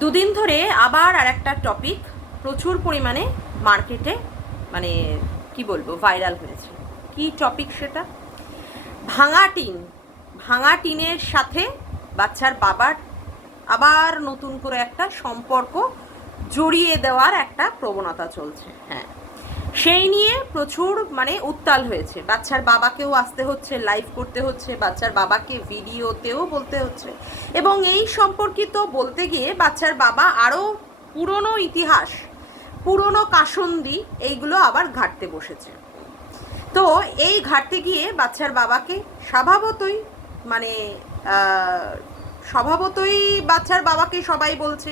দুদিন ধরে আবার আর একটা টপিক প্রচুর পরিমাণে মার্কেটে মানে কি বলব ভাইরাল হয়েছে। কি টপিক সেটা? ভাঙা টিন। ভাঙা টিনের সাথে বাচ্চার বাবার আবার নতুন করে একটা সম্পর্ক জড়িয়ে দেওয়ার একটা প্রবণতা চলছে। হ্যাঁ। সেই নিয়ে প্রচুর মানে উত্তাল হয়েছে। বাচ্চার বাবাকেও আসতে হচ্ছে লাইভ করতে হচ্ছে, বাচ্চার বাবাকে ভিডিওতেও বলতে হচ্ছে। এবং এই সম্পর্কিত বলতে গিয়ে বাচ্চার বাবা আরও পুরনো ইতিহাস, পুরনো কাসন্দি, এইগুলো আবার ঘাটতে বসেছে। তো এই ঘাটতে গিয়ে বাচ্চার বাবাকে স্বভাবতই মানে স্বভাবতই বাচ্চার বাবাকে সবাই বলছে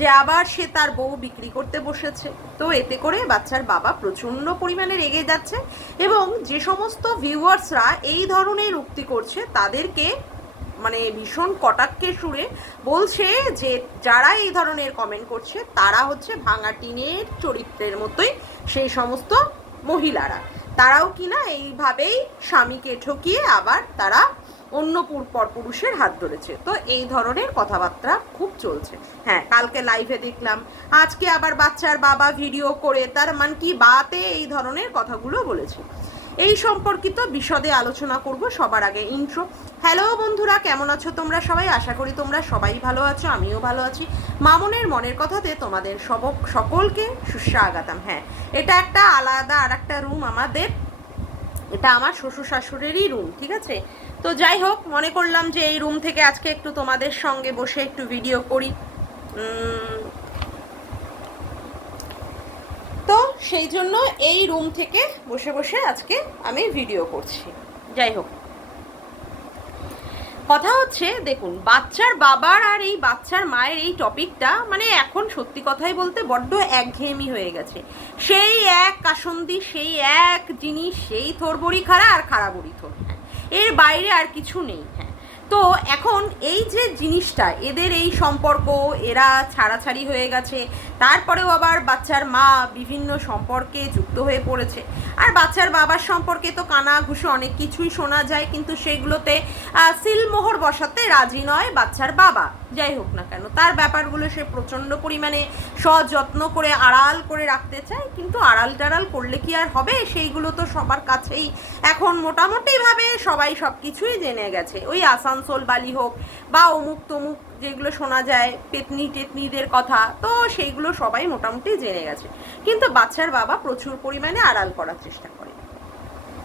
যে আবার সে তার বউ বিক্রি করতে বসেছে। তো এতে করে বাচ্চার বাবা প্রচণ্ড পরিমাণে রেগে যাচ্ছে এবং যে সমস্ত ভিউয়ার্সরা এই ধরনের উক্তি করছে, তাদেরকে মানে ভীষণ কটাক্ষে সুরে বলছে যে যারা এই ধরনের কমেন্ট করছে, তারা হচ্ছে ভাঙা টিনের চরিত্রের মতোই সেই সমস্ত মহিলারা। তারাও কিনা এইভাবেই স্বামীকে ঠকিয়ে আবার তারা অন্য পুর- পরপুরুষের হাত ধরেছে। তো এই ধরনের কথাবার্তা খুব চলছে। হ্যাঁ কালকে লাইভে দেখলাম, আজকে আবার বাচ্চার বাবা ভিডিও করে তার মান কি বাতে এই ধরনের কথাগুলো বলেছে। এই সম্পর্কিত বিশদে আলোচনা করব সবার আগে ইন্ট্রো হ্যালো বন্ধুরা, কেমন আছো তোমরা সবাই? আশা করি তোমরা সবাই ভালো আছো, আমিও ভালো আছি। মামনের মনের কথাতে তোমাদের সব সকলকে সুস্বাগতম। হ্যাঁ এটা একটা আলাদা আর একটা রুম আমাদের। এটা আমার শ্বশুর শাশুড়েরই রুম ঠিক আছে? তো যাই হোক, মনে করলাম যে এই রুম থেকে আজকে একটু তোমাদের সঙ্গে বসে একটু ভিডিও করি। তো সেই জন্য এই রুম থেকে বসে বসে আজকে আমি ভিডিও করছি। যাই হোক। কথা হচ্ছে, দেখুন, বাচ্চার বাবার আর এই বাচ্চার মায়ের এই টপিকটা মানে এখন সত্যি কথাই বলতে বড্ড একঘেয়েমি হয়ে গেছে। সেই এক কাসন্দি, সেই এক জিনিস, সেই থোরবড়ি খাড়া আর খাড়া বড়ি থোর। এর বাইরে আর কিছু নেই। হ্যাঁ তো এখন এই যে জিনিসটা, এদের এই সম্পর্ক, এরা ছাড়াছাড়ি হয়ে গেছে, তারপরেও আবার বাচ্চার মা বিভিন্ন সম্পর্কে যুক্ত হয়ে পড়েছে। আর বাচ্চার বাবার সম্পর্কে তো কানা ঘুষে অনেক কিছুই শোনা যায়, কিন্তু সেগুলোতে সিলমোহর বসাতে রাজি নয় বাচ্চার বাবা। যাই হোক না কেন, তার ব্যাপারগুলো সে প্রচণ্ড পরিমাণে সযত্ন করে আড়াল করে রাখতে চায়, কিন্তু আড়াল টাড়াল করলে কি আর হবে? সেইগুলো তো সবার কাছেই এখন মোটামুটিভাবে সবাই সব কিছুই জেনে গেছে। ওই আসানসোল বালি হোক বা অমুক তমুক যেগুলো শোনা যায়, পেতনি টেতনিদের কথা, তো সেইগুলো সবাই মোটামুটি জেনে গেছে। কিন্তু বাচ্চার বাবা প্রচুর পরিমাণে আড়াল করার চেষ্টা করে।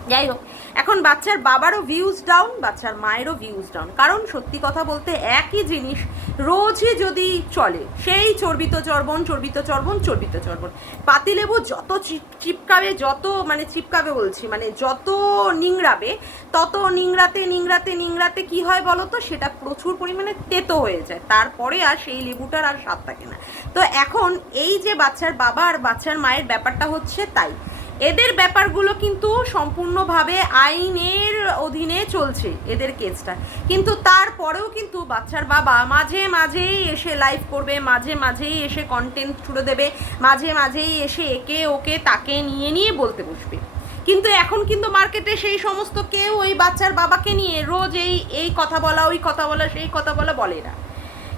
যাই হোক এখন বাচ্চার বাবারও ভিউজ ডাউন বাচ্চার মায়েরও ভিউজ ডাউন কারণ সত্যি কথা বলতে একই জিনিস রোজই যদি চলে, সেই চর্বিত চর্বণ চর্বিত চর্বণ চর্বিত চর্বণ। পাতিলেবু যত চিপ- চিপকাবে, যত মানে চিপকাবে বলছি মানে যত নিংড়াবে, তত নিংড়াতে নিংড়াতে নিংড়াতে কি হয় বলো তো সেটা প্রচুর পরিমাণে তেতো হয়ে যায়। তারপরে আর সেই লেবুটার আর স্বাদ থাকে না। তো এখন এই যে বাচ্চার বাবা আর বাচ্চার মায়ের ব্যাপারটা হচ্ছে তাই। এদের ব্যাপারগুলো কিন্তু সম্পূর্ণভাবে আইনের অধীনে চলছে এদের কেসটা। কিন্তু তারপরেও কিন্তু বাচ্চার বাবা মাঝে মাঝেই এসে লাইভ করবে, মাঝে মাঝেই এসে কন্টেন্ট ছুড়ে দেবে, মাঝে মাঝেই এসে একে ওকে তাকে নিয়ে নিয়ে বলতে বসবে। কিন্তু এখন কিন্তু মার্কেটে সেই সমস্ত কেউ ওই বাচ্চার বাবাকে নিয়ে রোজ এই এই কথা বলা, ওই কথা বলা, সেই কথা বলা বলে না।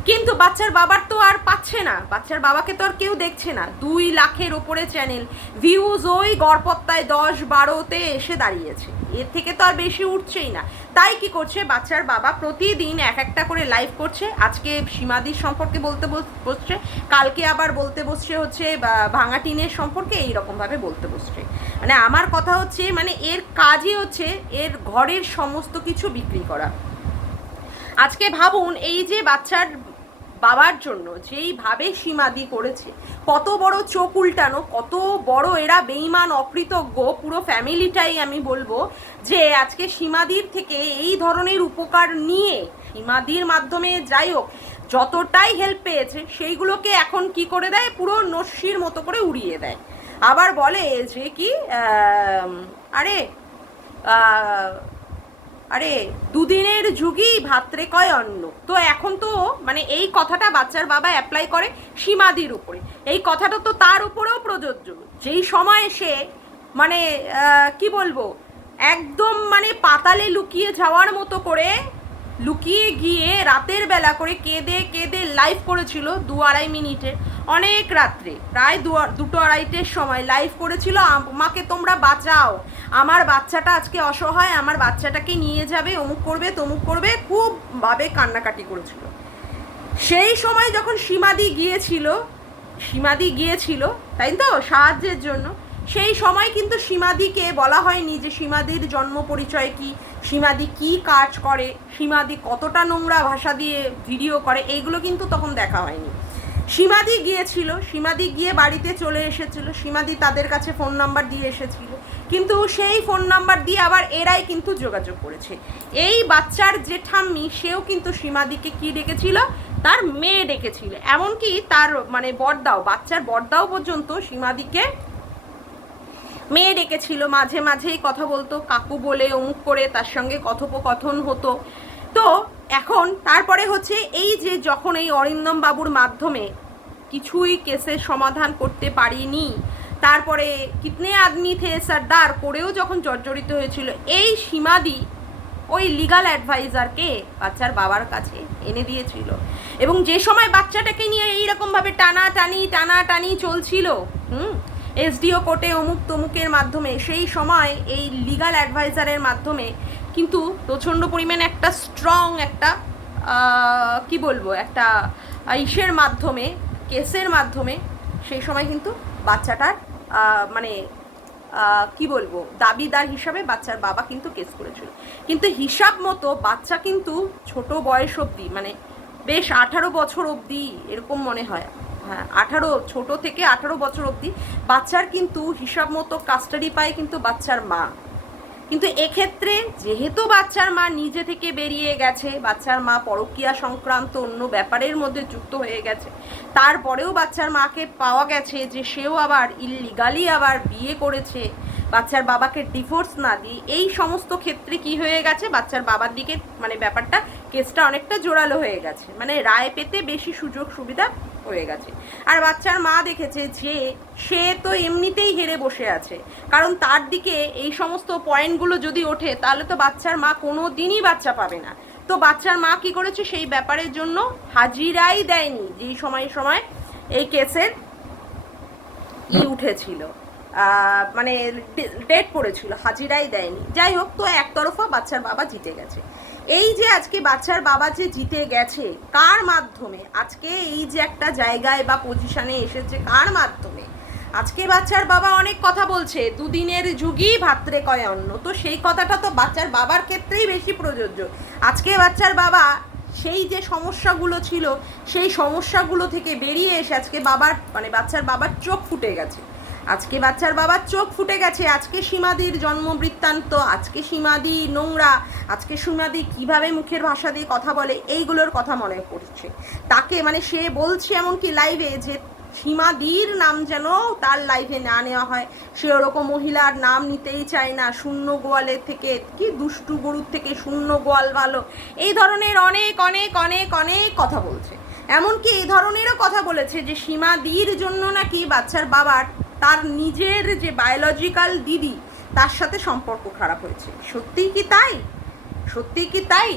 কিন্তু বাচ্চার বাবার তো আর পাচ্ছে না। বাচ্চার বাবাকে তো আর কেউ দেখছে না। দুই লাখের ওপরে চ্যানেল ভিউজ ওই গড়পত্তায় দশ বারোতে এসে দাঁড়িয়েছে। এর থেকে তো আর বেশি উঠছেই না। তাই কি করছে? বাচ্চার বাবা প্রতিদিন এক একটা করে লাইভ করছে। আজকে সীমাদির সম্পর্কে বলতে বস- বসছে। কালকে আবার বলতে বসছে হচ্ছে ভাঙা টিনের সম্পর্কে এইরকমভাবে বলতে বসছে। মানে আমার কথা হচ্ছে মানে এর কাজই হচ্ছে এর ঘরের সমস্ত কিছু বিক্রি করা। আজকে ভাবুন, এই যে বাচ্চার বাবার জন্য যেইভাবে সীমাদি করেছে, কত বড় চোখ উল্টানো, কত বড় এরা বেইমান অকৃতজ্ঞ, পুরো ফ্যামিলিটাই আমি বলব যে আজকে সীমাদির থেকে এই ধরনের উপকার নিয়ে সীমাদির মাধ্যমে যাই হোক, যতটাই হেল্প পেয়েছে, সেইগুলোকে এখন কি করে দেয়? পুরো নস্যির মতো করে উড়িয়ে দেয়। আবার বলে যে কি আরে আরে, দুদিনের যুগই ভাত্রে কয় অন্ন? তো এখন তো মানে এই কথাটা বাচ্চার বাবা অ্যাপ্লাই করে সীমাদির উপরে। এই কথাটা তো তার উপরেও প্রযোজ্য। যেই সময় সে মানে কি বলব, একদম মানে পাতালে লুকিয়ে যাওয়ার মতো করে লুকিয়ে গিয়ে রাতের বেলা করে কেঁদে কেঁদে লাইভ করেছিল দু আড়াই মিনিটে। অনেক রাত্রে, প্রায় দু দুটো আড়াইটের সময় লাইভ করেছিল আমাকে তোমরা বাঁচাও। আমার বাচ্চাটা আজকে অসহায়, আমার বাচ্চাটাকে নিয়ে যাবে, অমুক করবে, তমুক করবে। খুব ভাবে কান্নাকাটি করেছিল। সেই সময় যখন সীমাদি গিয়েছিল সীমাদি গিয়েছিল, তাই তো? সাহায্যের জন্য। সেই সময় কিন্তু সীমাদিকে বলা হয়নি যে সীমাদির জন্ম পরিচয় কি, সীমাদি কি কাজ করে, সীমাদি কতটা নোংরা ভাষা দিয়ে ভিডিও করে, এইগুলো কিন্তু তখন দেখা হয়নি। সীমাদি গিয়েছিল, সীমাদি গিয়ে বাড়িতে চলে এসেছিল, সীমাদি তাদের কাছে ফোন নাম্বার দিয়ে এসেছিল, কিন্তু সেই ফোন নাম্বার দিয়ে আবার এরাই কিন্তু যোগাযোগ করেছে। এই বাচ্চার যে ঠাম্মি সেও কিন্তু সীমাদিকে কি ডেকেছিল? তার মেয়ে ডেকেছিল। এমনকি তার মানে বর্দাও বাচ্চার বর্দাও পর্যন্ত সীমাদিকে মেয়ে ডেকেছিল, মাঝে মাঝেই কথা বলতো, কাকু বলে, অমুক করে, তার সঙ্গে কথোপকথন হতো। তো এখন তারপরে হচ্ছে এই যে যখন এই অরিন্দম বাবুর মাধ্যমে কিছুই কেসের সমাধান করতে পারিনি, তারপরে কিতনে আদমি থে সর্দার করেও যখন জর্জরিত হয়েছিল, এই সীমাদি ওই লিগাল অ্যাডভাইজারকে বাচ্চার বাবার কাছে এনে দিয়েছিল। এবং যে সময় বাচ্চাটাকে নিয়ে এইরকমভাবে টানাটানি টানাটানি চলছিল, হুম এসডিও কোর্টে অমুক তমুকের মাধ্যমে, সেই সময় এই লিগাল অ্যাডভাইজারের মাধ্যমে কিন্তু প্রচণ্ড পরিমাণে একটা স্ট্রং একটা কি বলব, একটা ইসের মাধ্যমে, কেসের মাধ্যমে সেই সময় কিন্তু বাচ্চাটার মানে কি বলব, দাবিদার হিসাবে বাচ্চার বাবা কিন্তু কেস করেছিল। কিন্তু হিসাব মতো বাচ্চা কিন্তু ছোট বয়স অবধি মানে বেশ আঠারো বছর অবধি এরকম মনে হয়। হ্যাঁ আঠারো, ছোট থেকে আঠারো বছর অবধি বাচ্চার কিন্তু হিসাব মতো কাস্টাডি পায় কিন্তু বাচ্চার মা। কিন্তু এক্ষেত্রে যেহেতু বাচ্চার মা নিজে থেকে বেরিয়ে গেছে, বাচ্চার মা পরকীয়া সংক্রান্ত অন্য ব্যাপারের মধ্যে যুক্ত হয়ে গেছে, তারপরেও বাচ্চার মাকে পাওয়া গেছে যে সেও আবার ইললিগালি আবার বিয়ে করেছে, বাচ্চার বাবাকে ডিভোর্স না দিয়ে এই সমস্ত ক্ষেত্রে কি হয়ে গেছে? বাচ্চার বাবার দিকে মানে ব্যাপারটা কেসটা অনেকটা জোরালো হয়ে গেছে। মানে রায় পেতে বেশি সুযোগ সুবিধা হয়ে গেছে। আর বাচ্চার মা দেখেছে যে সে তো এমনিতেই হেরে বসে আছে। কারণ তার দিকে এই সমস্ত পয়েন্টগুলো যদি ওঠে, তাহলে তো বাচ্চার মা কোনো দিনই বাচ্চা পাবে না। তো বাচ্চার মা কি করেছে? সেই ব্যাপারের জন্য হাজিরাই দেয়নি, যেই সময় সময় এই কেসের ই উঠেছিল। মানে ডেট পড়েছিল, হাজিরাই দেয়নি। যাই হোক, তো একতরফা বাচ্চার বাবা জিতে গেছে। এই যে আজকে বাচ্চার বাবা যে জিতে গেছে, কার মাধ্যমে? আজকে এই যে একটা জায়গায় বা পজিশনে এসেছে, কার মাধ্যমে? আজকে বাচ্চার বাবা অনেক কথা বলছে, দুদিনের যুগই ভাত্রে কয় অন্ন। তো সেই কথাটা তো বাচ্চার বাবার ক্ষেত্রেই বেশি প্রযোজ্য। আজকে বাচ্চার বাবা সেই যে সমস্যাগুলো ছিল, সেই সমস্যাগুলো থেকে বেরিয়ে এসে আজকে বাবার মানে বাচ্চার বাবার চোখ ফুটে গেছে। আজকে বাচ্চার বাবার চোখ ফুটে গেছে। আজকে সীমাদির জন্ম বৃত্তান্ত আজকে সীমাদি নোংরা, আজকে সীমাদি কীভাবে মুখের ভাষা দিয়ে কথা বলে, এইগুলোর কথা মনে পড়ছে। তাকে মানে সে বলছে এমনকি লাইভে যে সীমাদির নাম যেন তার লাইভে না নেওয়া হয়। সে ওরকম মহিলার নাম নিতেই চায় না, শূন্য গোয়ালের থেকে, কি দুষ্টু গরুর থেকে শূন্য গোয়াল ভালো। এই ধরনের অনেক অনেক অনেক অনেক কথা বলছে। এমনকি এই ধরনেরও কথা বলেছে যে সীমাদির জন্য নাকি বাচ্চার বাবার তার নিজের যে বায়োলজিক্যাল দিদি, তার সাথে সম্পর্ক খারাপ হয়েছে। সত্যিই কি তাই? সত্যি কি তাই?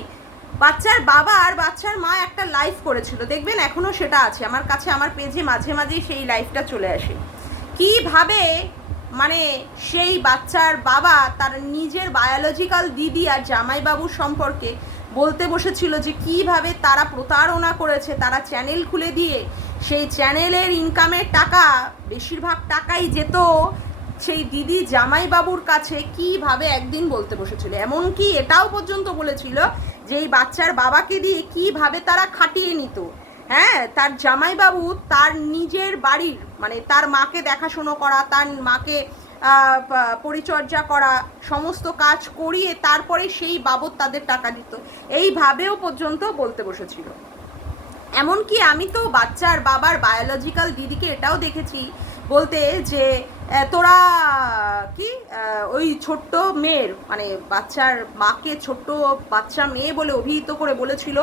বাচ্চার বাবা আর বাচ্চার মা একটা লাইফ করেছিল। দেখবেন এখনও সেটা আছে। আমার কাছে আমার পেজে মাঝে মাঝেই সেই লাইফটা চলে আসে। কীভাবে মানে সেই বাচ্চার বাবা তার নিজের বায়োলজিক্যাল দিদি আর জামাইবাবুর সম্পর্কে বলতে বসেছিল যে কীভাবে তারা প্রতারণা করেছে, তারা চ্যানেল খুলে দিয়ে সেই চ্যানেলের ইনকামের টাকা, বেশিরভাগ টাকাই যেত সেই দিদি জামাইবাবুর কাছে। কীভাবে একদিন বলতে বসেছিল? এমনকি এটাও পর্যন্ত বলেছিল যে এই বাচ্চার বাবাকে দিয়ে কীভাবে তারা খাটিয়ে নিত। হ্যাঁ তার জামাইবাবু তার নিজের বাড়ির মানে তার মাকে দেখাশুনো করা, তার মাকে পরিচর্যা করা, সমস্ত কাজ করিয়ে তারপরে সেই বাবদ তাদের টাকা দিত। এইভাবেও পর্যন্ত বলতে বসেছিল। এমনকি আমি তো বাচ্চার বাবার বায়োলজিক্যাল দিদিকে এটাও দেখেছি বলতে যে তোরা কি ওই ছোট্ট মেয়ের মানে বাচ্চার মাকে ছোট্ট বাচ্চা মেয়ে বলে অভিহিত করে বলেছিল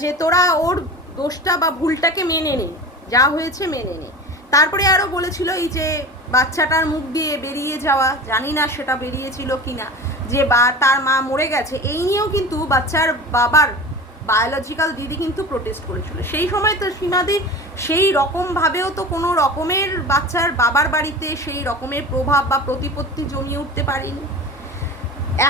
যে তোরা ওর দোষটা বা ভুলটাকে মেনে নে, যা হয়েছে মেনে নে। তারপরে আরও বলেছিল এই যে, বাচ্চাটার মুখ দিয়ে বেরিয়ে যাওয়া, জানি না সেটা বেরিয়েছিল কি না যে বা, তার মা মরে গেছে, এই নিয়েও কিন্তু বাচ্চার বাবার বায়োলজিক্যাল দিদি কিন্তু প্রোটেস্ট করেছিল। সেই সময় তো সীমাদি সেই রকমভাবেও তো কোনো রকমের বাচ্চার বাবার বাড়িতে সেই রকমের প্রভাব বা প্রতিপত্তি জমিয়ে উঠতে পারেনি।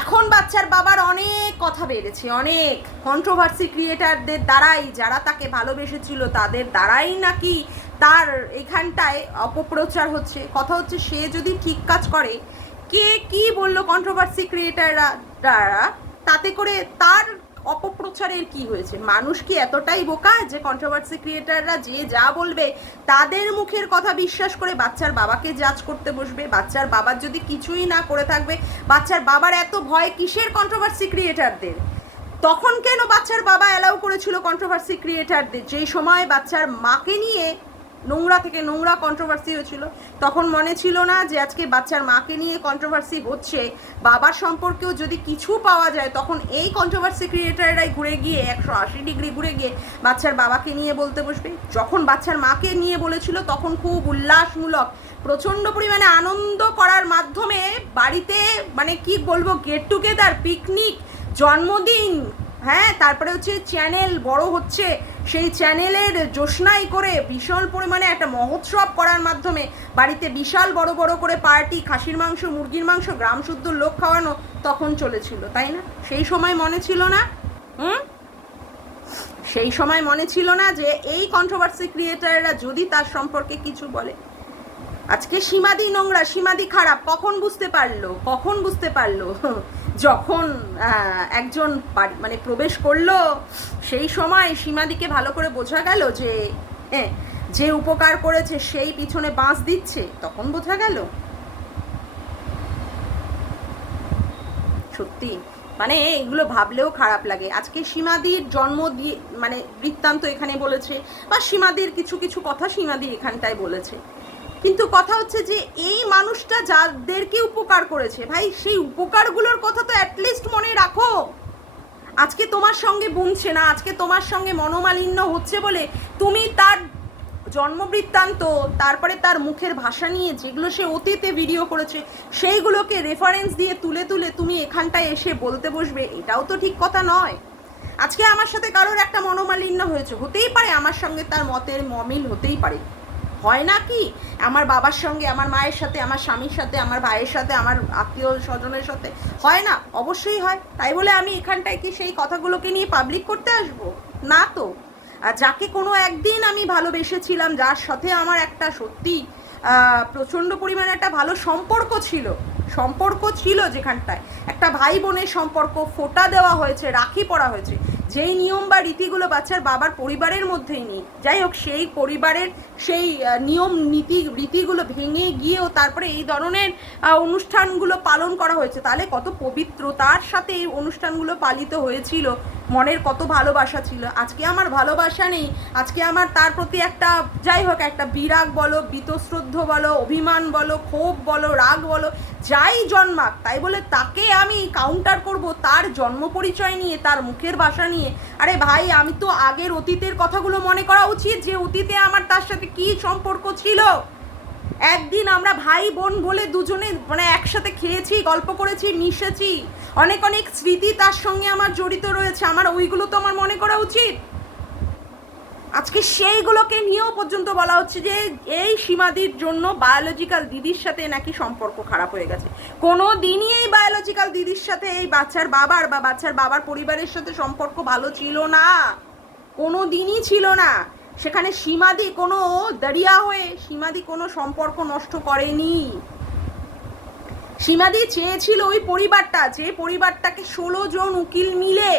এখন বাচ্চার বাবার অনেক কথা বেড়েছে, অনেক কন্ট্রোভার্সি ক্রিয়েটারদের দ্বারাই, যারা তাকে ভালোবেসেছিল তাদের দ্বারাই নাকি তার এখানটায় অপপ্রচার হচ্ছে। কথা হচ্ছে সে যদি ঠিক কাজ করে, কে কি বলল কন্ট্রোভার্সি ক্রিয়েটাররা তাতে করে তার অপপ্রচারের কি হয়েছে? মানুষ কি এতটাই বোকা যে কন্ট্রোভার্সি ক্রিয়েটাররা যে যা বলবে, তাদের মুখের কথা বিশ্বাস করে বাচ্চার বাবাকে জাজ করতে বসবে? বাচ্চার বাবার যদি কিছুই না করে থাকবে, বাচ্চার বাবার এত ভয় কিসের কন্ট্রোভার্সি ক্রিয়েটারদের তখন কেন বাচ্চার বাবা অ্যালাউ করেছিল কন্ট্রোভার্সি ক্রিয়েটারদের যেই সময় বাচ্চার মাকে নিয়ে নোংরা থেকে নোংরা কন্ট্রোভার্সি হয়েছিল। তখন মনে ছিল না যে আজকে বাচ্চার মাকে নিয়ে কন্ট্রোভার্সি হচ্ছে। বাবার সম্পর্কেও যদি কিছু পাওয়া যায়, তখন এই কন্ট্রোভার্সি ক্রিয়েটাররাই ঘুরে গিয়ে একশো আশি ডিগ্রি ঘুরে গিয়ে বাচ্চার বাবাকে নিয়ে বলতে বসবে। যখন বাচ্চার মাকে নিয়ে বলেছিল, তখন খুব উল্লাসমূলক, প্রচণ্ড পরিমাণে আনন্দ করার মাধ্যমে বাড়িতে মানে কি বলব গেট টুগেদার পিকনিক জন্মদিন হ্যাঁ তারপরে হচ্ছে চ্যানেল বড় হচ্ছে। সেই চ্যানেলের জোশনাই করে বিশাল পরিমাণে একটা মহোৎসব করার মাধ্যমে বাড়িতে বিশাল বড় বড় করে পার্টি খাসির মাংস, মুরগির মাংস, গ্রাম শুদ্ধ লোক খাওয়ানো তখন চলেছিল, তাই না? সেই সময় মনে ছিল না, হুম? সেই সময় মনে ছিল না যে এই কন্ট্রোভার্সি ক্রিয়েটাররা যদি তার সম্পর্কে কিছু বলে আজকে সীমাদি নোংরা, সীমাদি খারাপ, কখন বুঝতে পারল? কখন বুঝতে পারল? যখন একজন মানে প্রবেশ করল, সেই সময় সীমাদিকে ভালো করে বোঝা গেল যে হ্যাঁ যে উপকার করেছে সেই পিছনে বাঁশ দিচ্ছে, তখন বোঝা গেল। সত্যি মানে এগুলো ভাবলেও খারাপ লাগে। আজকে সীমাদির জন্ম দিয়ে মানে বৃত্তান্ত এখানে বলেছে, বা সীমাদির কিছু কিছু কথা সীমাদি এখানটায় বলেছে। কিন্তু কথা হচ্ছে যে এই মানুষটা যাদেরকে উপকার করেছে, ভাই, সেই উপকারগুলোর কথা তো অ্যাটলিস্ট মনে রাখো। আজকে তোমার সঙ্গে বুনছে না, আজকে তোমার সঙ্গে মনোমালিন্য হচ্ছে বলে তুমি তার জন্মবৃত্তান্ত, তারপরে তার মুখের ভাষা নিয়ে যেগুলো সে অতীতে ভিডিও করেছে, সেইগুলোকে রেফারেন্স দিয়ে তুলে তুলে তুমি এখানটায় এসে বলতে বসবে, এটাও তো ঠিক কথা নয়। আজকে আমার সাথে কারোর একটা মনোমালিন্য হয়েছে, হতেই পারে আমার সঙ্গে তার মতের মমিল হতেই পারে। হয় না কি? আমার বাবার সঙ্গে, আমার মায়ের সাথে, আমার স্বামীর সাথে, আমার ভাইয়ের সাথে, আমার আত্মীয় স্বজনের সাথে হয় না? অবশ্যই হয়। তাই বলে আমি এখানটায় কি সেই কথাগুলোকে নিয়ে পাবলিক করতে আসব? না তো। আর যাকে কোনো একদিন আমি ভালোবেসেছিলাম, যার সাথে আমার একটা সত্যি প্রচণ্ড পরিমাণে একটা ভালো সম্পর্ক ছিল সম্পর্ক ছিল যেখানটায়। একটা ভাই বোনের সম্পর্ক, ফোটা দেওয়া হয়েছে, রাখি পড়া হয়েছে। যেই নিয়ম বা রীতিগুলো বাচ্চার বাবার পরিবারের মধ্যেই নেই। যাই হোক, সেই পরিবারের সেই নিয়ম, নীতি, রীতিগুলো ভেঙে গিয়েও তারপরে এই ধরনের অনুষ্ঠানগুলো পালন করা হয়েছে। তাহলে কত পবিত্রতার সাথে এই অনুষ্ঠানগুলো পালিত হয়েছিল। মনের কত ভালোবাসা ছিল। আজকে আমার ভালোবাসা নেই, আজকে আমার তার প্রতি একটা, যাই হোক, একটা বিরাগ বলো, বীতশ্রদ্ধ বলো, অভিমান বলো, ক্ষোভ বলো, রাগ বলো, যাই জন্মাক, তাই বলে তাকে আমি কাউন্টার করব তার জন্ম পরিচয় নিয়ে, তার মুখের ভাষা নিয়ে। আরে ভাই, আমি তো আগের অতীতের কথাগুলো মনে করা উচিত যে অতীতে আমার তার সাথে কি সম্পর্ক ছিল। একদিন আমরা ভাই বোন বলে দুজনে মানে একসাথে খেয়েছি, গল্প করেছি, মিশেছি। অনেক অনেক স্মৃতি তার সঙ্গে আমার জড়িত রয়েছে। আমার ওইগুলো তো আমার মনে করা উচিত। আজকে সেইগুলোকে নিয়েও পর্যন্ত বলা হচ্ছে যে এই সীমাদির জন্য বায়োলজিক্যাল দিদির সাথে নাকি সম্পর্ক খারাপ হয়ে গেছে। কোনো দিনই এই বায়োলজিক্যাল দিদির সাথে এই বাচ্চার বাবার বা বাচ্চার বাবার পরিবারের সাথে সম্পর্ক ভালো ছিল না। কোনো দিনই ছিল না। সেখানে সীমাদি কোনো দাঁড়িয়া হয়ে সীমাদি কোনো সম্পর্ক নষ্ট করেনি। সীমাদি চেয়েছিল ওই পরিবারটা, যে পরিবারটাকে ষোলো জন উকিল মিলে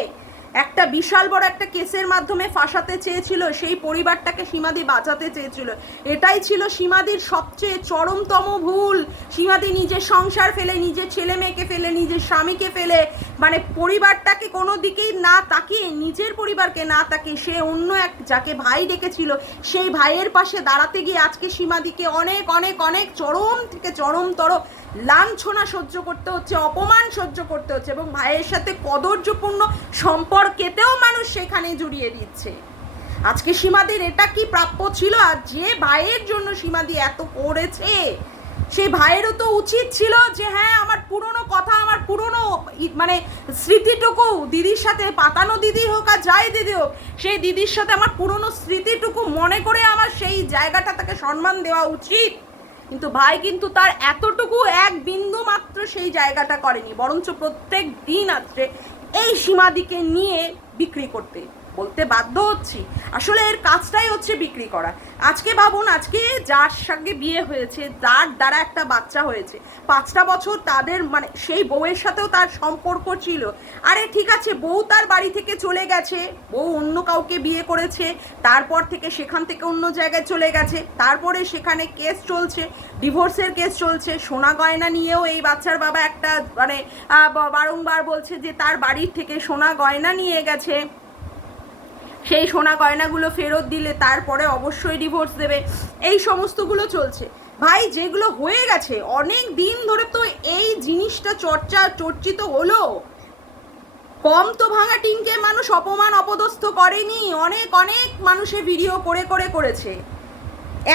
একটা বিশাল বড় একটা কেসের মাধ্যমে ফাঁসাতে চেয়েছিল, সেই পরিবারটাকে সীমাদি বাঁচাতে চেয়েছিল। এটাই ছিল সীমাদির সবচেয়ে চরমতম ভুল। সীমাদি নিজের সংসার ফেলে নিজের ছেলে মেয়েকে ফেলে নিজের স্বামীকে ফেলে মানে পরিবারটাকে কোনো দিকেই না তাকিয়ে, নিজের পরিবারকে না তাকিয়ে সে অন্য এক, যাকে ভাই ডেকেছিল, সেই ভাইয়ের পাশে দাঁড়াতে গিয়ে আজকে সীমাদিকে অনেক অনেক অনেক চরম থেকে চরমতর লাঞ্ছনা সহ্য করতে হচ্ছে, অপমান সহ্য করতে হচ্ছে এবং ভাইয়ের সাথে কদর্যপূর্ণ সম্পর্কেতেও মানুষ সেখানে জড়িয়ে দিচ্ছে। আজকে সীমাদির এটা কি প্রাপ্য ছিল? আর যে ভাইয়ের জন্য সীমাদি এত করেছে সেই ভাইয়েরও তো উচিত ছিল যে হ্যাঁ আমার পুরনো কথা, আমার পুরনো মানে স্মৃতিটুকু দিদির সাথে, পাতানো দিদি হোক আর যাই দিদি হোক, সেই দিদির সাথে আমার পুরনো স্মৃতিটুকু মনে করে আমার সেই জায়গাটা তাকে সম্মান দেওয়া উচিত। কিন্তু ভাই কিন্তু তার এতটুকু এক বিন্দু মাত্র সেই জায়গাটা করেনি, বরঞ্চ প্রত্যেক দিন আসছে এই সীমাদিকে নিয়ে বিক্রি করতে। বলতে বাধ্য হচ্ছি। আসলে এর কাজটাই হচ্ছে বিক্রি করা। আজকে ভাবুন, আজকে যার সঙ্গে বিয়ে হয়েছে, যার দ্বারা একটা বাচ্চা হয়েছে, পাঁচটা বছর তাদের মানে সেই বউয়ের সাথেও তার সম্পর্ক ছিল। আরে ঠিক আছে, বউ তার বাড়ি থেকে চলে গেছে, বউ অন্য কাউকে বিয়ে করেছে, তারপর থেকে সেখান থেকে অন্য জায়গায় চলে গেছে, তারপরে সেখানে কেস চলছে, ডিভোর্সের কেস চলছে, সোনা গয়না নিয়েও এই বাচ্চার বাবা একটা মানে বারংবার বলছে যে তার বাড়ির থেকে সোনা গয়না নিয়ে গেছে। সেই সোনা গয়নাগুলো ফেরত দিলে তারপরে অবশ্যই ডিভোর্স দেবে। এই সমস্তগুলো চলছে। ভাই, যেগুলো হয়ে গেছে, অনেক দিন ধরে তো এই জিনিসটা চর্চা চর্চিত হলো। কম তো ভাঙা টিনকে মানুষ অপমান অপদস্থ করেনি। অনেক অনেক মানুষে ভিডিও করে করে করেছে।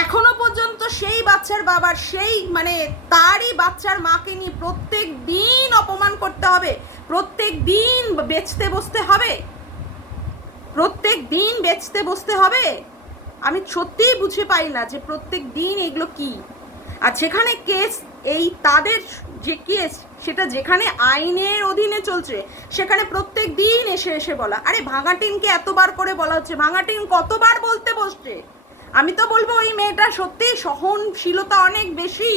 এখনও পর্যন্ত সেই বাচ্চার বাবার, সেই মানে তারই বাচ্চার মাকে নিয়ে প্রত্যেক দিন অপমান করতে হবে। প্রত্যেক দিন বেচতে বসতে হবে। প্রত্যেক দিন বেচতে বসতে হবে। আমি সত্যিই বুঝে পাই না যে প্রত্যেক দিন এগুলো কি। আর যেখানে কেস, এই তাদের যে কেস, সেটা যেখানে আইনের অধীনে চলছে, সেখানে প্রত্যেক দিন এসে এসে বলা। আরে ভাঙাটিনকে এতবার করে বলা হচ্ছে ভাঙাটিন কতবার বলতে বসছে? আমি তো বলব ওই মেয়েটা সত্যি সহনশীলতা অনেক বেশি।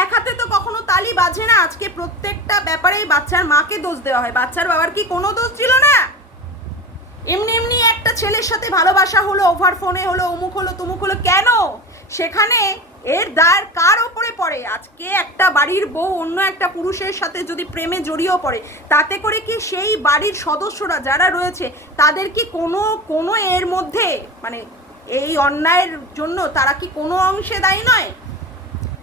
এক হাতে তো কখনো তালি বাজে না। আজকে প্রত্যেকটা ব্যাপারেই বাচ্চার মাকে দোষ দেওয়া হয়। বাচ্চার বাবার কি কোনো দোষ ছিল না? এমনি এমনি একটা ছেলের সাথে ভালোবাসা হলো ওভার ফোনে হলো, অমুক হলো, তুমুক হলো, কেন? সেখানে এর দায় কার ওপরে পড়ে? আজকে একটা বাড়ির বউ অন্য একটা পুরুষের সাথে যদি প্রেমে জড়িয়েও পড়ে, তাতে করে কি সেই বাড়ির সদস্যরা যারা রয়েছে, তাদের কি কোনো কোনো এর মধ্যে মানে এই অন্যায়ের জন্য তারা কি কোনো অংশে দায়ী নয়?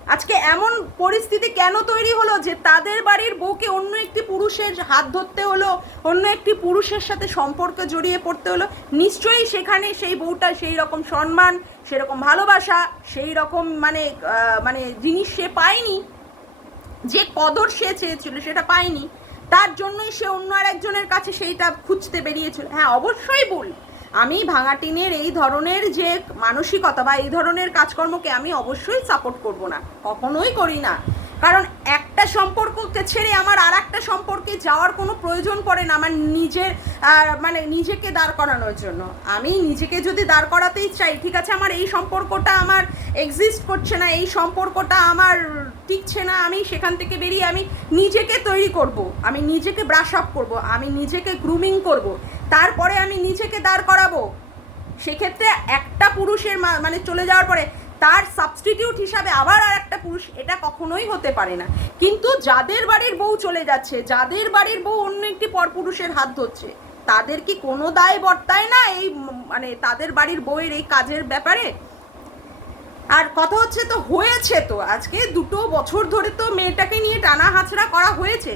আজকে এমন পরিস্থিতি কেন তৈরি হলো যে তাদের বাড়ির বউকে অন্য একটি পুরুষের হাত ধরতে হলো, অন্য একটি পুরুষের সাথে সম্পর্কে জড়িয়ে পড়তে হলো? নিশ্চয়ই সেখানে সেই বউটা সেই রকম সম্মান সেরকম ভালোবাসা, সেই রকম মানে মানে জিনিস সে পায়নি, যে কদর সে চেয়েছিল সেটা পায়নি, তার জন্যই সে অন্য আর একজনের কাছে সেইটা খুঁজতে বেরিয়েছিল। হ্যাঁ অবশ্যই ভুল। আমি ভাঙাটিনের এই ধরনের যে মানসিকতা বা এই ধরনের কাজকর্মকে আমি অবশ্যই সাপোর্ট করব না, কখনোই করি না। কারণ একটা সম্পর্ককে ছেড়ে আমার আর একটা সম্পর্কে যাওয়ার কোনো প্রয়োজন পড়ে না আমার নিজের মানে নিজেকে দাঁড় করানোর জন্য। আমি নিজেকে যদি দাঁড় করাতেই চাই, ঠিক আছে, আমার এই সম্পর্কটা আমার এক্সিস্ট করছে না, এই সম্পর্কটা আমার টিকছে না, আমি সেখান থেকে বেরিয়ে আমি নিজেকে তৈরি করব। আমি নিজেকে ব্রাশ আপ করব, আমি নিজেকে গ্রুমিং করব, তারপরে আমি নিজেকে দাঁড় করাবো। সেক্ষেত্রে একটা পুরুষের মানে চলে যাওয়ার পরে তার সাবস্টিটিউট হিসাবে আবার আর একটা পুরুষ, এটা কখনোই হতে পারে না। কিন্তু যাদের বাড়ির বউ চলে যাচ্ছে, যাদের বাড়ির বউ অন্য একটি পরপুরুষের হাত ধরছে, তাদের কি কোনো দায় বর্তায় না এই মানে তাদের বাড়ির বউয়ের এই কাজের ব্যাপারে আর কথা হচ্ছে তো হয়েছে তো। আজকে দুটো বছর ধরে তো মেয়েটাকে নিয়ে টানা হাঁচড়া করা হয়েছে।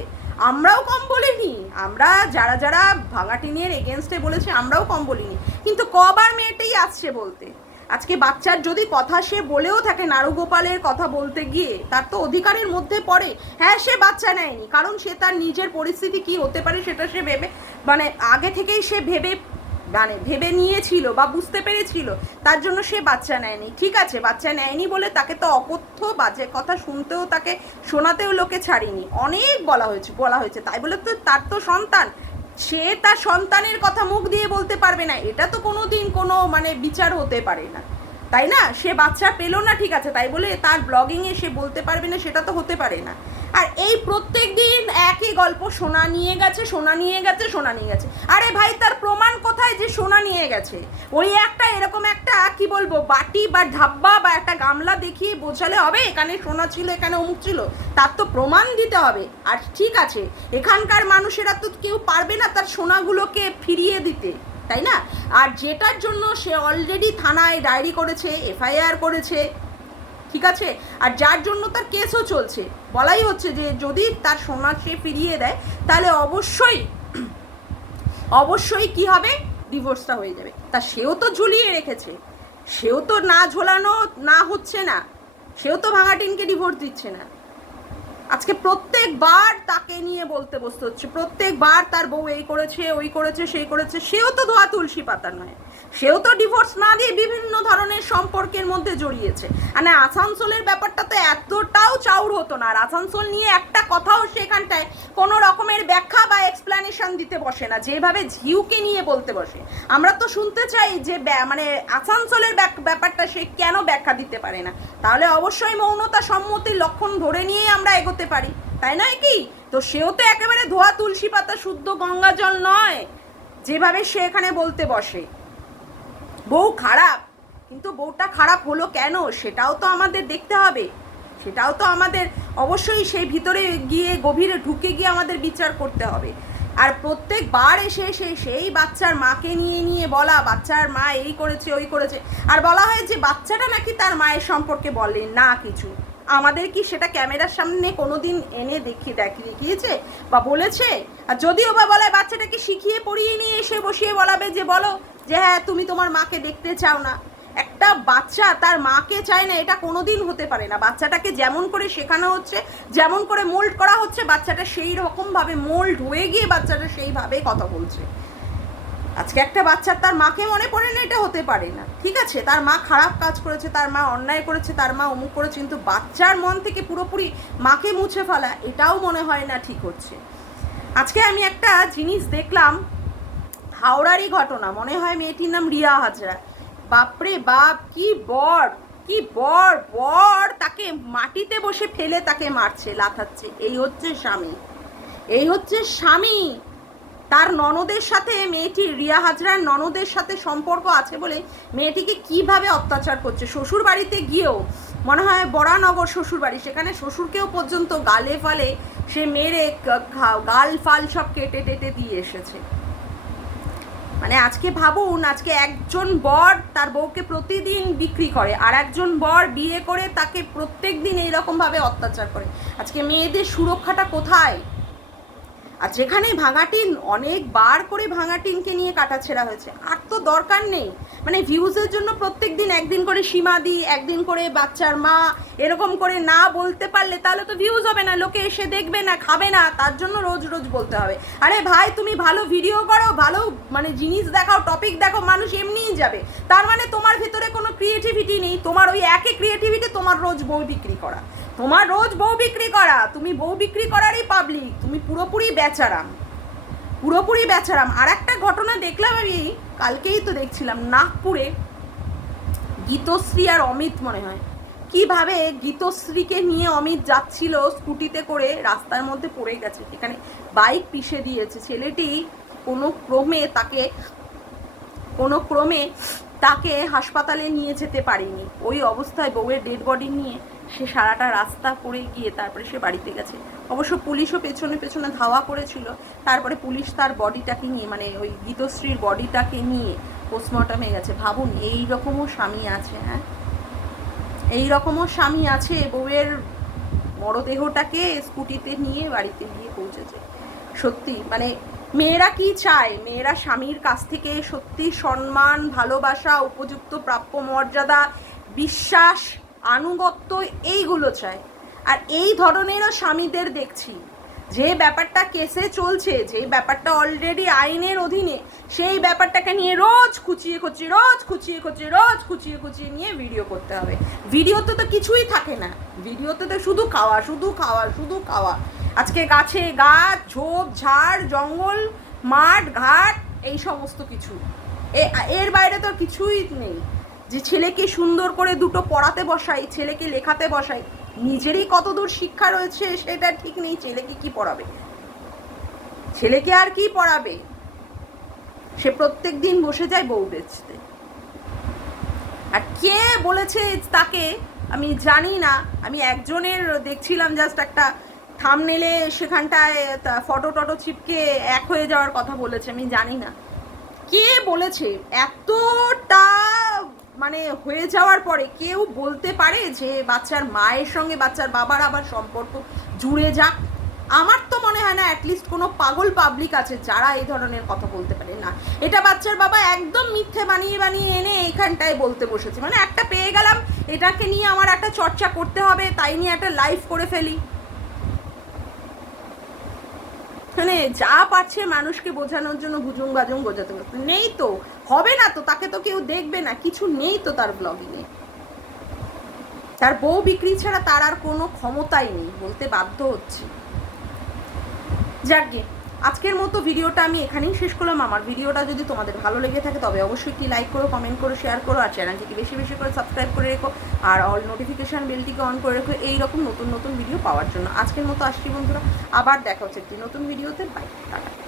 আমরাও কম বলিনি। আমরা যারা যারা ভাঙাটিনের এগেনস্টে বলেছে, আমরাও কম বলিনি। কিন্তু কবার মেয়েটাই আসছে বলতে। আজকে বাচ্চার যদি কথা সে বলেও থাকে নারুগোপালের কথা বলতে গিয়ে, তার তো অধিকারের মধ্যে পড়ে। হ্যাঁ সে বাচ্চা নেয়নি। কারণ সে তার নিজের পরিস্থিতি কি হতে পারে সেটা সে ভেবে মানে আগে থেকেই সে ভেবে মানে ভেবে নিয়েছিল বা বুঝতে পেরেছিল, তার জন্য সে বাচ্চা নেয়নি। ঠিক আছে, বাচ্চা নেয়নি বলে তাকে তো অকথ্য বাজে কথা শুনতেও তাকে, শোনাতেও লোকে ছাড়িনি। অনেক বলা হয়েছে বলা হয়েছে। তাই বলে তো তার তো সন্তান। সে তার সন্তানের কথা মুখ দিয়ে বলতে পারবে না। এটা তো কোনো দিন কোনো মানে বিচার হতে পারে না। তাই না? সে বাচ্চা পেল না, ঠিক আছে। তাই বলে তার ব্লগিংয়ে সে বলতে পারবে না, সেটা তো হতে পারে না। আর এই প্রত্যেক একই গল্প সোনা নিয়ে গেছে, সোনা নিয়ে গেছে, সোনা নিয়ে গেছে। আরে ভাই, তার প্রমাণ কোথায় যে সোনা নিয়ে গেছে? ওই একটা এরকম একটা, কি বলব, বাটি বা ধাব্বা বা একটা গামলা দেখিয়ে বোঝালে হবে, এখানে সোনা ছিল, এখানে অমুক ছিল। তার তো প্রমাণ দিতে হবে। আর ঠিক আছে, এখানকার মানুষেরা তো কেউ পারবে না তার সোনাগুলোকে ফিরিয়ে দিতে, তাই না? আর যেটার জন্য সে অলরেডি থানায় ডায়েরি করেছে এফআইআর করেছে ঠিক আছে? আর যার জন্য তার কেসও চলছে। বলাই হচ্ছে যে যদি তার সোনা সে ফিরিয়ে দেয়, তাহলে অবশ্যই অবশ্যই কি হবে? ডিভোর্সটা হয়ে যাবে। তা সেও তো ঝুলিয়ে রেখেছে। সেও তো না ঝোলানো, না হচ্ছে না। সেও তো ভাঙাটিনকে ডিভোর্স দিচ্ছে না। আজকে প্রত্যেকবার তাকে নিয়ে বলতে বসতে হচ্ছে। প্রত্যেকবার তার বউ এই করেছে, ওই করেছে, সেই করেছে। সেও তো ধোয়া তুলসী পাতা নয়। সেও তো ডিভোর্স না দিয়ে বিভিন্ন ধরনের সম্পর্কের মধ্যে জড়িয়েছে। মানে আসানসোলের ব্যাপারটা তো এতটাও চাউর হতো না। আর আসানসোল নিয়ে একটা কথাও সেখানটায় কোনো রকমের ব্যাখ্যা বা এক্সপ্লানেশন দিতে বসে না। যেভাবে ঝিউকে নিয়ে বলতে বসে। আমরা তো শুনতে চাই যে মানে আসানসোলের ব্যাপারটা সে কেন ব্যাখ্যা দিতে পারে না। তাহলে অবশ্যই মৌনতা সম্মতির লক্ষণ ধরে নিয়ে আমরা এগোতে পারি, তাই নয় কি? তো সেও তো একেবারে ধোয়া তুলসী পাতা, শুদ্ধ গঙ্গা জল নয়। যেভাবে সে এখানে বলতে বসে। বউ খারাপ, কিন্তু বউটা খারাপ হলো কেন? সেটাও তো আমাদের দেখতে হবে। সেটাও তো আমাদের অবশ্যই সেই ভিতরে গিয়ে গভীরে ঢুকে গিয়ে আমাদের বিচার করতে হবে। আর প্রত্যেকবার এসে এসে সেই বাচ্চার মাকে নিয়ে নিয়ে বলা, বাচ্চার মা এই করেছে, ওই করেছে। আর বলা হয় যে বাচ্চাটা নাকি তার মায়ের সম্পর্কে বলে, না কিছু। আমাদের কি সেটা ক্যামেরার সামনে কোনোদিন এনে দেখি দেখি দেখিয়েছে বা বলেছে? আর যদিও বা বলে বাচ্চাটাকে শিখিয়ে পড়িয়ে নিয়ে এসে বসিয়ে বলাবে যে বলো যে হ্যাঁ তুমি তোমার মাকে দেখতে চাও না। একটা বাচ্চা তার মাকে চায় না, এটা কোনোদিন হতে পারে না। বাচ্চাটাকে যেমন করে শেখানো হচ্ছে, যেমন করে মোল্ড করা হচ্ছে, বাচ্চাটা সেই রকমভাবে মোল্ড হয়ে গিয়ে বাচ্চাটা সেইভাবেই কথা বলছে। আজকে একটা বাচ্চার তার মাকে মনে পড়ে না, এটা হতে পারে না। ঠিক আছে, তার মা খারাপ কাজ করেছে, তার মা অন্যায় করেছে, তার মা অমুক করেছে, কিন্তু বাচ্চার মন থেকে পুরোপুরি মাকে মুছে ফেলা, এটাও মনে হয় না ঠিক হচ্ছে। আজকে আমি একটা জিনিস দেখলাম, হাওড়ারই ঘটনা। মনে হয় মেয়েটির নাম রিয়া হাজরা। বাপরে বাপ, কি বর কি বর বর! তাকে মাটিতে বসে ফেলে তাকে মারছে, লাথাচ্ছে। এই হচ্ছে স্বামী। এই হচ্ছে স্বামী। তার ননদের সাথে মেয়েটির রিয়া হাজরার ননদের সাথে সম্পর্ক আছে বলে মেয়েটিকে কীভাবে অত্যাচার করছে? শ্বশুর বাড়িতে গিয়েও মনে হয় বরানগর শ্বশুর বাড়ি, সেখানে শ্বশুরকেও পর্যন্ত গালে ফালে সে মেরে গাল ফাল সব কেটে টেটে দিয়ে এসেছে। মানে আজকে ভাবুন, আজকে একজন বর তার বউকে প্রতিদিন বিক্রি করে, আর একজন বর বিয়ে করে তাকে প্রত্যেক দিন এইরকমভাবে অত্যাচার করে। আজকে মেয়েদের সুরক্ষাটা কোথায়? আর যেখানে ভাঙাটিন, অনেকবার করে ভাঙাটিনকে নিয়ে কাটা কাটাছেড়া হয়েছে। আর তো দরকার নেই। মানে ভিউজের জন্য প্রত্যেক দিন একদিন করে সীমা দিই একদিন করে বাচ্চার মা, এরকম করে না বলতে পারলে তাহলে তো ভিউজ হবে না। লোকে এসে দেখবে না, খাবে না, তার জন্য রোজ রোজ বলতে হবে। আরে ভাই, তুমি ভালো ভিডিও করো, ভালো মানে জিনিস দেখাও টপিক দেখো, মানুষ এমনিই যাবে। তার মানে তোমার ভিতরে কোনো ক্রিয়েটিভিটি নেই। তোমার ওই একই ক্রিয়েটিভিটি তোমার রোজ বই বিক্রি করা। তোমার রোজ বউ বিক্রি করা, তুমি বউ বিক্রি করারই পাবলিক তুমি পুরোপুরি বেচারাম। পুরোপুরি বেচারাম। আর একটা ঘটনা দেখলাম আমি, কালকেই তো দেখছিলাম, নাগপুরে গীতশ্রী আর অমিত মনে হয়। কীভাবে গীতশ্রীকে নিয়ে অমিত যাচ্ছিল স্কুটিতে করে, রাস্তার মধ্যে পড়ে গেছে। সেখানে বাইক পিষে দিয়েছে। ছেলেটি কোনো ক্রমে তাকে, কোনো ক্রমে তাকে হাসপাতালে নিয়ে যেতে পারেনি। ওই অবস্থায় বউয়ের ডেড বডি নিয়ে সে সারাটা রাস্তা পড়ে গিয়ে তারপরে সে বাড়িতে গেছে। অবশ্য পুলিশও পেছনে পেছনে ধাওয়া করেছিল। তারপরে পুলিশ তার বডিটাকে নিয়ে মানে ওই গীতশ্রীর বডিটাকে নিয়ে পোস্টমর্টমে গেছে। ভাবুন, এই রকমও স্বামী আছে হ্যাঁ? এই রকমও স্বামী আছে বউয়ের মরদেহটাকে স্কুটিতে নিয়ে বাড়িতে গিয়ে পৌঁছেছে। সত্যি মানে মেয়েরা কি চায়? মেয়েরা স্বামীর কাছ থেকে সত্যি সম্মান, ভালোবাসা, উপযুক্ত প্রাপ্য মর্যাদা, বিশ্বাস আনুগত্য এইগুলো চায় আর এই ধরনেরও স্বামীদের দেখছি। যে ব্যাপারটা কেসে চলছে, যে ব্যাপারটা অলরেডি আইনের অধীনে, সেই ব্যাপারটাকে নিয়ে রোজ খুচিয়ে খুচিয়ে, রোজ খুচিয়ে খুচিয়ে, রোজ খুচিয়ে খুচিয়ে নিয়ে ভিডিও করতে হবে। ভিডিওতে তো কিছুই থাকে না। ভিডিওতে তো শুধু খাওয়া শুধু খাওয়া শুধু খাওয়া। আজকে গাছে গাছ, ঝোপ, ঝাড়, জঙ্গল, মাঠ, ঘাট, এই সমস্ত কিছু। এর বাইরে তো কিছুই নেই। যে ছেলেকে সুন্দর করে দুটো পড়াতে বসাই, ছেলেকে লেখাতে বসাই, নিজেরই কতদূর শিক্ষা রয়েছে সেটা ঠিক নেই, ছেলেকে কি পড়াবে? ছেলেকে আর কি পড়াবে? সে প্রত্যেক দিন বসে যায় বউ বেচতে। আর কে বলেছে তাকে? আমি জানি না। আমি একজনের দেখছিলাম জাস্ট একটা থামনেলে সেখানটায় ফটো টটো ছিপকে এক হয়ে যাওয়ার কথা বলেছে, আমি জানি না। কে বলেছে? এতটা মানে হয়ে যাওয়ার পরে কেউ বলতে পারে যে বাচ্চার মায়ের সঙ্গে বাচ্চার বাবার আবার সম্পর্ক জুড়ে যাক। আমার তো মনে হয় না অ্যাটলিস্ট কোনো পাগল পাবলিক আছে যারা এই ধরনের কথা বলতে পারে। না, এটা বাচ্চার বাবা একদম মিথ্যে বানিয়ে বানিয়ে এনে এইখানটায় বলতে বসেছে। মানে একটা পেয়ে গেলাম, এটাকে নিয়ে আমার একটা চর্চা করতে হবে, তাই নিয়ে একটা লাইভ করে ফেলি। মানে যা পাচ্ছে মানুষকে বোঝানোর জন্য ভুজুং বাজুং বোঝাতে নেই তো হবে না তো, তাকে তো কেউ দেখবে না, কিছু নেই তো তার ব্লগিংয়ে তার বউ বিক্রি ছাড়া তার আর কোনো ক্ষমতাই নেই বলতে বাধ্য হচ্ছে। যাকে আজকের মতো ভিডিওটা আমি এখানেই শেষ করলাম। আমার ভিডিওটা যদি তোমাদের ভালো লেগে থাকে তবে অবশ্যই কি লাইক করো কমেন্ট করো শেয়ার করো, আর চ্যানেলটিকে বেশি বেশি করে সাবস্ক্রাইব করে রেখো, আর অল নোটিফিকেশান বেলটিকে অন করে রেখো এইরকম নতুন নতুন ভিডিও পাওয়ার জন্য। আজকের মতো আসছি বন্ধুরা, আবার দেখা হচ্ছে একটি নতুন ভিডিওতে বাই টাটা।